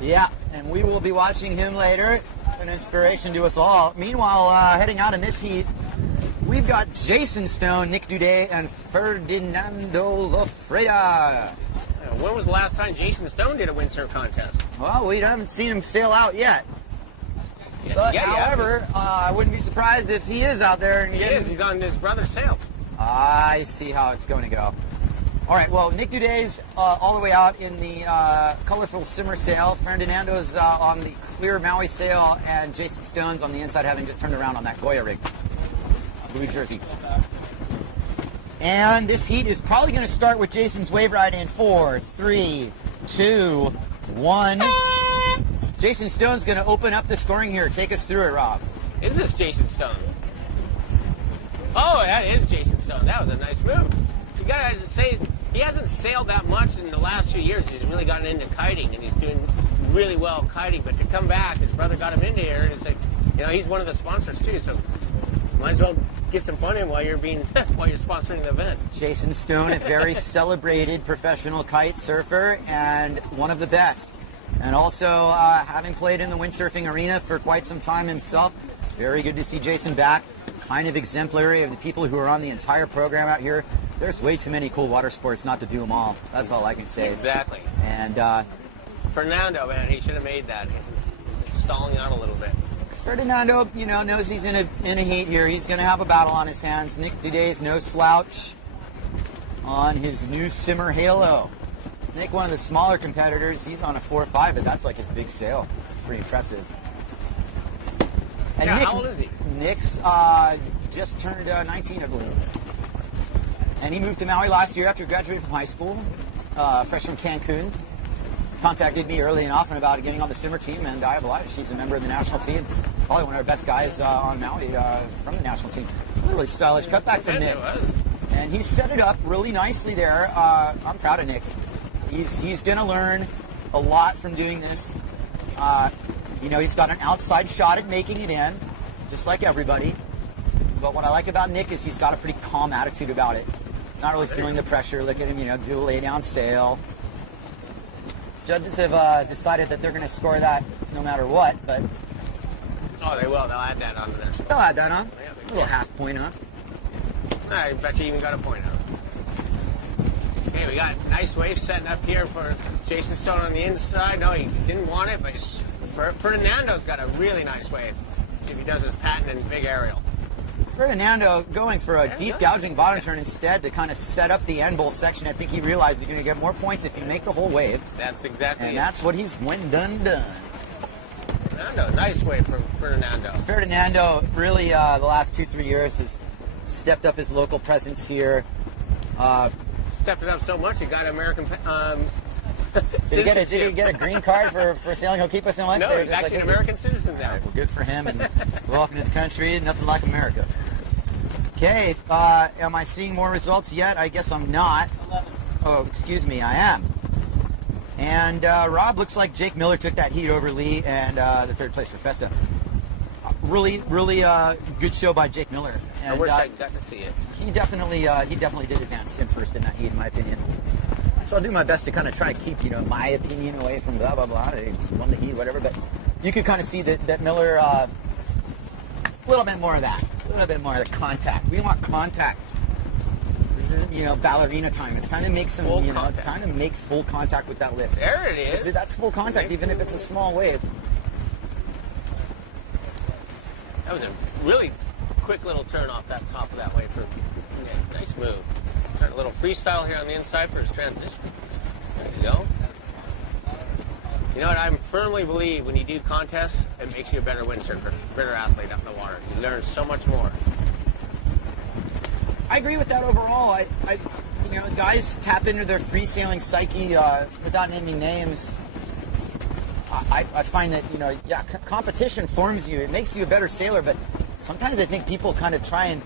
Yeah, and we will be watching him later. An inspiration to us all. Meanwhile, heading out in this heat, we've got Jason Stone, Nic Dudet, and Ferdinando Loffredo. When was the last time Jason Stone did a windsurf contest? Well, we haven't seen him sail out yet. But, however, I wouldn't be surprised if he is out there. And he is. He's on his brother's sail. I see how it's going to go. All right, well, Nic Dudet's all the way out in the colorful simmer sail. Ferdinando's on the clear MauiSail, and Jason Stone's on the inside, having just turned around on that Goya rig. Blue jersey. And this heat is probably going to start with Jason's wave ride in 4, 3, 2, 1. Jason Stone's going to open up the scoring here. Take us through it, Rob. Is this Jason Stone? Oh, that is Jason Stone. That was a nice move. You got to say, he hasn't sailed that much in the last few years. He's really gotten into kiting, and he's doing really well kiting. But to come back, his brother got him into here, and it's like, you know, he's one of the sponsors too, so might as well get some fun in while you're sponsoring the event. Jason Stone, a very celebrated professional kite surfer and one of the best. And also, having played in the windsurfing arena for quite some time himself, very good to see Jason back. Kind of exemplary of the people who are on the entire program out here. There's way too many cool water sports not to do them all. That's all I can say. Exactly. And Fernando, man, he should have made that. Stalling out a little bit. Ferdinando, you know, knows he's in a heat here. He's going to have a battle on his hands. Nic Dudet's no slouch on his new simmer halo. Nic, one of the smaller competitors, he's on a 4.5, but that's like his big sail. It's pretty impressive. And yeah, Nic, how old is he? Nic's just turned 19, I believe. And he moved to Maui last year after graduating from high school, fresh from Cancun. Contacted me early and often about getting on the simmer team, and I obliged. He's a member of the national team. Probably one of our best guys on Maui from the national team. It's a really stylish cutback from Nic. And he set it up really nicely there. I'm proud of Nic. He's going to learn a lot from doing this. You know, he's got an outside shot at making it in, just like everybody. But what I like about Nic is he's got a pretty calm attitude about it. Not really feeling the pressure. Look at him, you know, do a lay down sail. Judges have decided that they're going to score that no matter what, but... Oh, they will. They'll add that on to their score. They'll add that on. Yeah, a little half point on. I bet you even got a point on it. Okay, we got nice wave setting up here for Jason Stone on the inside. No, he didn't want it, but Fernando's got a really nice wave. See if he does his patent and big aerial. Ferdinando going for a deep gouging bottom turn instead to kind of set up the end bowl section. I think he realized he's going to get more points if you make the whole wave. That's exactly And that's what he's done. Fernando, nice wave for Ferdinando. Ferdinando really the last 2-3 years has stepped up his local presence here. Stepped it up so much he got American Did he get a green card for sailing Hokipa so much? No, he's actually an American citizen now. Right, well, good for him, and welcome to the country. Nothing like America. Okay, am I seeing more results yet? I guess I'm not. 11. Oh, excuse me, I am. And Rob, looks like Jake Miller took that heat over Lee and the third place for Festa. Really good show by Jake Miller. And, I wish I got to see it. He definitely did advance in first in that heat, in my opinion. So I'll do my best to kind of try and keep, you know, my opinion away from blah, blah, blah. They won the heat, whatever. But you could kind of see that Miller, a little bit more of that. A little bit more of the contact. We want contact. This isn't, you know, ballerina time. It's time to make some, full you know, contact. time to make full contact with that lift. There it is. That's full contact, even if it's a small wave. That was a really quick little turn off that top of that wave. Nice move. Got a little freestyle here on the inside for his transition. There you go. You know what? I firmly believe when you do contests, it makes you a better windsurfer, a better athlete up in the water. You learn so much more. I agree with that overall. You know, guys tap into their free sailing psyche without naming names. I find that, you know, yeah, competition forms you. It makes you a better sailor, but sometimes I think people kind of try and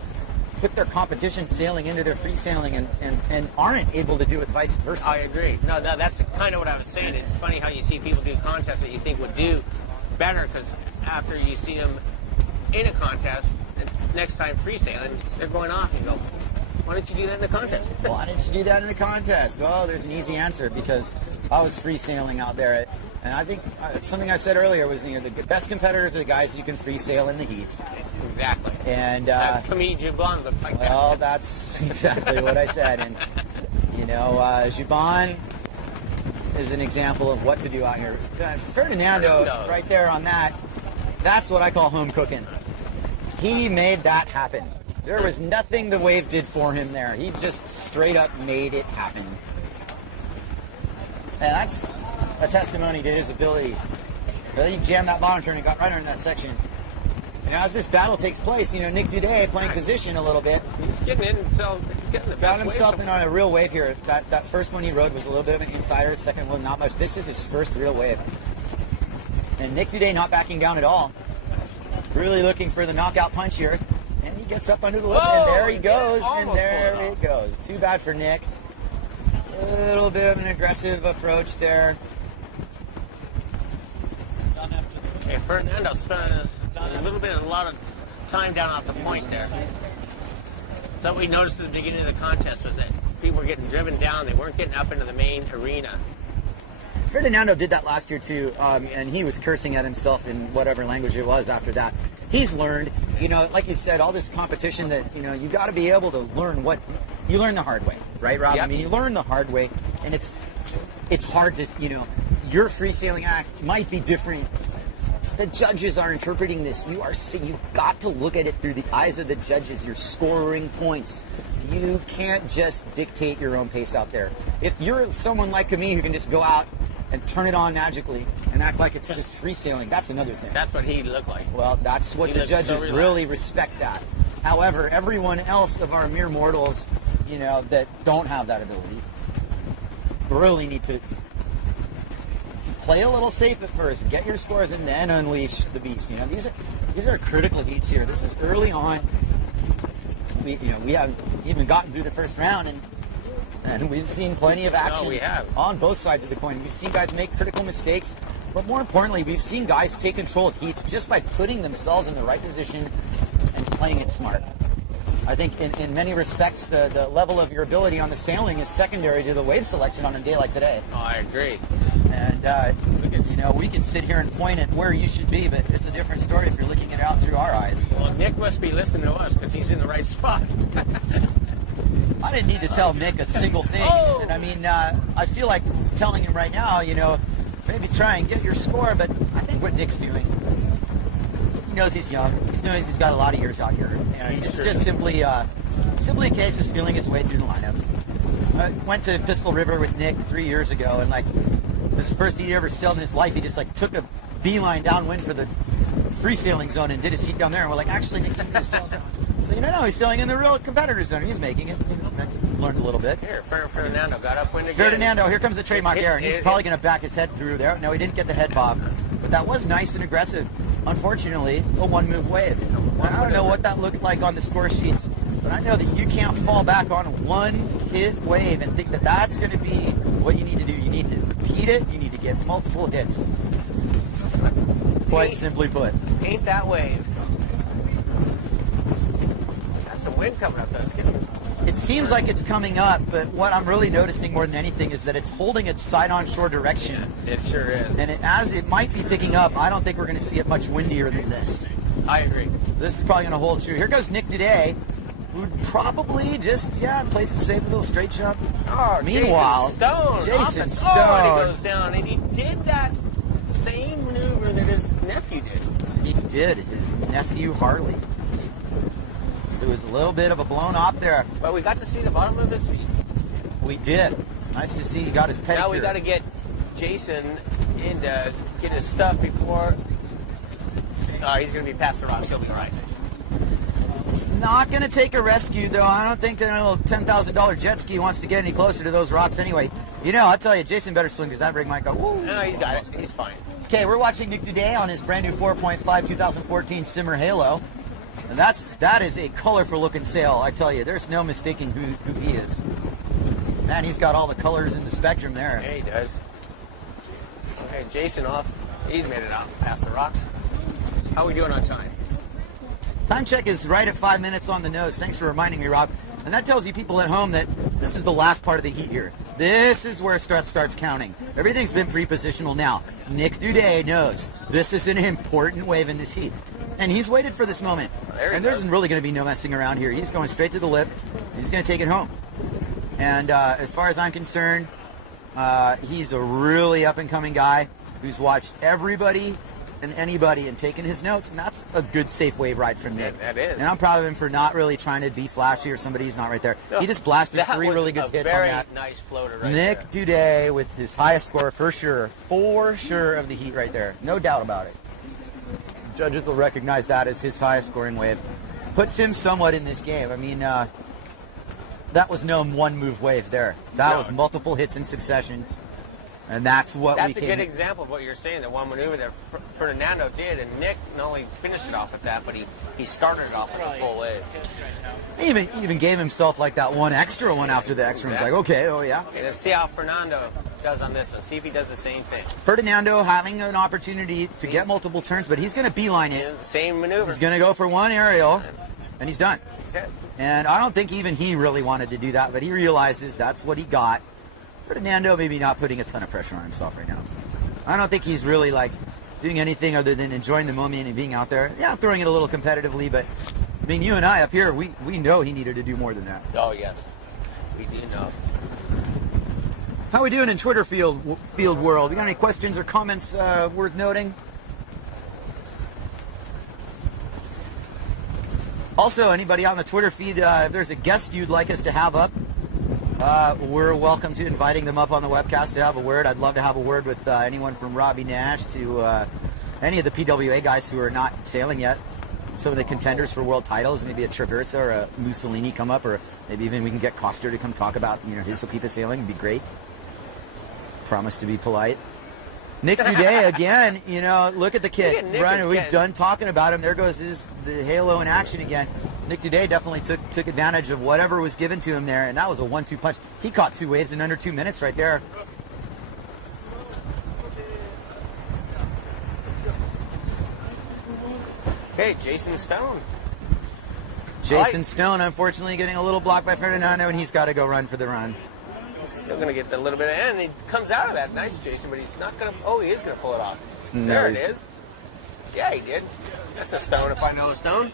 put their competition sailing into their free sailing and aren't able to do it vice versa. I agree. No, that's kind of what I was saying. It's funny how you see people do contests that you think would do better, because after you see them in a contest, and next time free sailing, they're going off and go, Why didn't you do that in the contest? Why didn't you do that in the contest? Well, there's an easy answer, because I was free sailing out there. And I think something I said earlier was, the best competitors are the guys you can free sail in the heats. Exactly. And Camille Jubon looked like that. well, that's exactly what I said. And Jubon is an example of what to do out here. Ferdinando, right there on that, that's what I call home cooking. He made that happen. There was nothing the wave did for him there. He just straight up made it happen. And that's a testimony to his ability. He jammed that bottom turn and got right under that section. As this battle takes place, Nic Dudet playing position a little bit. He's getting in himself. He's getting the Got himself in on a real wave here. That first one he rode was a little bit of an insider. Second one, not much. This is his first real wave. And Nic Dudet not backing down at all. Really looking for the knockout punch here. And he gets up under the lip, and there he goes, and there it goes. Too bad for Nick. A little bit of an aggressive approach there. Hey, Fernando spent a lot of time down off the point there. So what we noticed at the beginning of the contest was that people were getting driven down. They weren't getting up into the main arena. Ferdinando did that last year too, and he was cursing at himself in whatever language it was after that. He's learned, like you said, all this competition that, you got to be able to learn you learn the hard way, right, Rob? Yep. I mean, you learn the hard way, and it's hard to, your free sailing act might be different. The judges are interpreting this. You've got to look at it through the eyes of the judges. You're scoring points. You can't just dictate your own pace out there. If you're someone like me who can just go out and turn it on magically and act like it's just free sailing, that's another thing. That's what he looked like. Well, that's what the judges really respect that. However, everyone else of our mere mortals, that don't have that ability, really need to play a little safe at first, get your scores, and then unleash the beast. These are critical heats here. This is early on. We haven't even gotten through the first round, and we've seen plenty of action on both sides of the coin. We've seen guys make critical mistakes, but more importantly, we've seen guys take control of heats just by putting themselves in the right position and playing it smart. I think in many respects, the level of your ability on the sailing is secondary to the wave selection on a day like today. Oh, I agree. And we can sit here and point at where you should be, but it's a different story if you're looking at it out through our eyes. Well, Nick must be listening to us because he's in the right spot. I didn't need to tell Nick a single thing. Oh. And I mean, I feel like telling him right now, maybe try and get your score, but I think what Nick's doing, he knows he's young. He knows he's got a lot of years out here. It's just simply a case of feeling his way through the lineup. I went to Pistol River with Nick 3 years ago, and this first heat he ever sailed in his life, he just took a beeline downwind for the free sailing zone and did his heat down there. And we're like, actually, Nick, you need to sail down. So no, he's sailing in the real competitor zone. He's making it. Learned a little bit. Here, Fernando got upwind again. Ferdinando, here comes the trademark error, and he's probably going to back his head through there. No, he didn't get the head bob, but that was nice and aggressive. Unfortunately, a one-move wave. I don't know what that looked like on the score sheets, but I know that you can't fall back on one-hit wave and think that that's going to be what you need to do. You need to repeat it. You need to get multiple hits. It's quite simply put. Ain't that wave. That's some wind coming up, though. It's getting... It seems like it's coming up, but what I'm really noticing more than anything is that it's holding its side-on-shore direction. Yeah, it sure is. And as it might be picking up, I don't think we're going to see it much windier than this. I agree. This is probably going to hold true. Here goes Nic Dudet, who probably just, plays the safe little straight shot. Oh, meanwhile, Jason Stone. Stone. And he goes down, and he did that same maneuver that his nephew did. He did. His nephew, Harley. It was a little bit of a blown op there. But we got to see the bottom of his feet. We did. Nice to see he got his pedicure. Now we got to get Jason in to get his stuff before... he's going to be past the rocks. He'll be all right. It's not going to take a rescue, though. I don't think that a little $10,000 jet ski wants to get any closer to those rocks anyway. I'll tell you, Jason better swing because that rig might go, woo. No, he's got it. He's fine. Okay, we're watching Nic Dudet on his brand new 4.5 2014 Simmer Halo. And that is a colorful looking sail, I tell you. There's no mistaking who he is. Man, he's got all the colors in the spectrum there. Yeah, he does. Okay, Jason off. He's made it out past the rocks. How are we doing on time? Time check is right at 5 minutes on the nose. Thanks for reminding me, Rob. And that tells you people at home that this is the last part of the heat here. This is where stuff starts counting. Everything's been pre-positional now. Nic Dudet knows this is an important wave in this heat. And he's waited for this moment. And there's really going to be no messing around here. He's going straight to the lip. He's going to take it home. And as far as I'm concerned, he's a really up-and-coming guy who's watched everybody and anybody and taken his notes, and that's a good safe wave ride from Nic. That is. And I'm proud of him for not really trying to be flashy or somebody who's not right there. He just blasted 3 really good hits on that. Nice floater right Nic Dudet with his highest score for sure of the heat right there. No doubt about it. Judges will recognize that as his highest scoring wave. Puts him somewhat in this game. I mean, that was no one-move wave there. That was multiple hits in succession. And that's what That's a good example of what you're saying, the one maneuver that Ferdinando did, and Nic not only finished it off with that, but he started it off with a full wave. He even gave himself like that one extra one after the extra. He's like, okay, oh yeah. Okay, let's see how Fernando does on this one. See if he does the same thing. Ferdinando having an opportunity to get multiple turns, but he's going to beeline it. Same maneuver. He's going to go for one aerial, and he's done. That's it. And I don't think even he really wanted to do that, but he realizes that's what he got. Ferdinando maybe not putting a ton of pressure on himself right now. I don't think he's really like doing anything other than enjoying the moment and being out there. Yeah, throwing it a little competitively, but I mean, you and I up here, we know he needed to do more than that. Oh, yes. We do know. How we doing in Twitter field world? You got any questions or comments worth noting? Also, anybody on the Twitter feed, if there's a guest you'd like us to have up, we're welcome to inviting them up on the webcast to have a word. I'd love to have a word with anyone from Robbie Nash to any of the PWA guys who are not sailing yet. Some of the contenders for world titles, maybe a Traversa or a Mussolini come up, or maybe even we can get Coster to come talk about his Hokipa sailing. It'd be great. Promise to be polite. Nic Dudet again, look at the kid. Brian, we've done talking about him. There goes the halo in action again. Nic Dudet definitely took advantage of whatever was given to him there, and that was a 1-2 punch. He caught 2 waves in under 2 minutes right there. Okay, Jason Stone. Jason Stone, unfortunately, getting a little blocked by Ferdinando, and he's got to go run for the run. Still going to get a little bit of, and he comes out of that. Nice, Jason, but he's not going to, he is going to pull it off. No, there it is. Yeah, he did. That's a Stone if I know a Stone.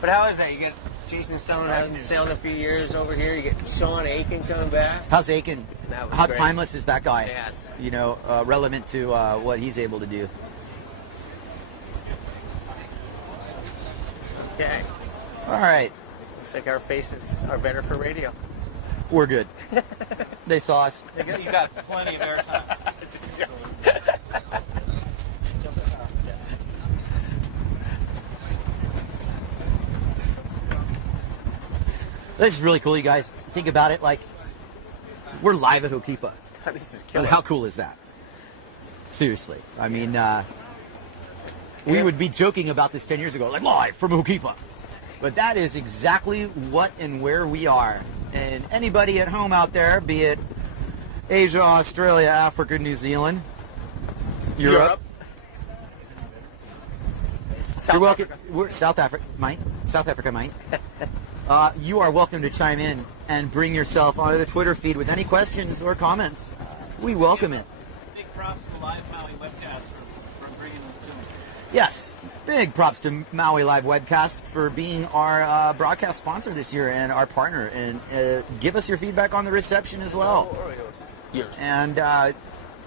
But how is that? You get Jason Stone having sailed a few years over here. You get Sean Aiken coming back. How's Aiken? How great. Timeless is that guy? Yes. Relevant to what he's able to do. Okay. All right. Looks like our faces are better for radio. We're good. They saw us. You got plenty of airtime. This is really cool, you guys. Think about it, like, we're live at Hokipa. This is killer. How cool is that? Seriously. I mean, we would be joking about this 10 years ago, like, live from Hokipa. But that is exactly what and where we are. And anybody at home out there, be it Asia, Australia, Africa, New Zealand, Europe. You're welcome. South Africa, mate. You are welcome to chime in and bring yourself onto the Twitter feed with any questions or comments. We welcome it. Big props to the Live Maui webcast for bringing this to me. Yes, big props to Maui Live Webcast for being our broadcast sponsor this year and our partner. And give us your feedback on the reception as well. Yes. And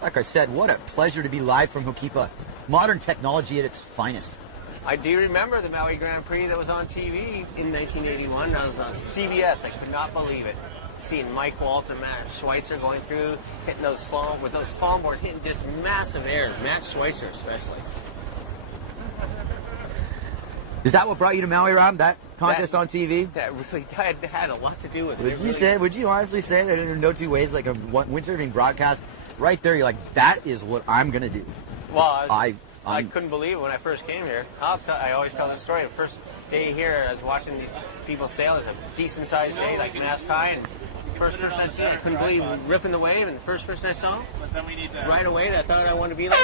like I said, what a pleasure to be live from Hokipa. Modern technology at its finest. I do remember the Maui Grand Prix that was on TV in 1981. That was on CBS. I could not believe it. Seeing Mike Waltz and Matt Schweitzer going through, hitting those slalom boards, hitting just massive airs. Matt Schweitzer especially. Is that what brought you to Maui, Rob? That contest on TV? That really had a lot to do with it. Would you honestly say that there are no two ways, like a windsurfing broadcast, right there, you're like, that is what I'm going to do? Well, I couldn't believe it when I first came here. I always tell this story. The first day here, I was watching these people sail. It was a decent-sized day, like mast high, and the first person I see, I couldn't believe ripping the wave, and the first person I saw, right away, that I thought I wanted to be like,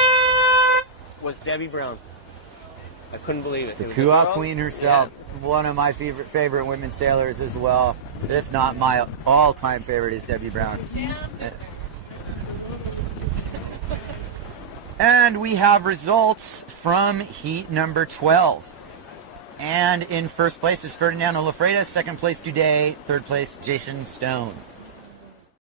was Debbie Brown. I couldn't believe it. The It was a Kuat girl. Queen herself. One of my favorite women sailors as well. If not my all-time favorite is Debbie Brown. And we have results from heat number 12. And in first place is Ferdinando Loffredo, second place Dudet, third place Jason Stone.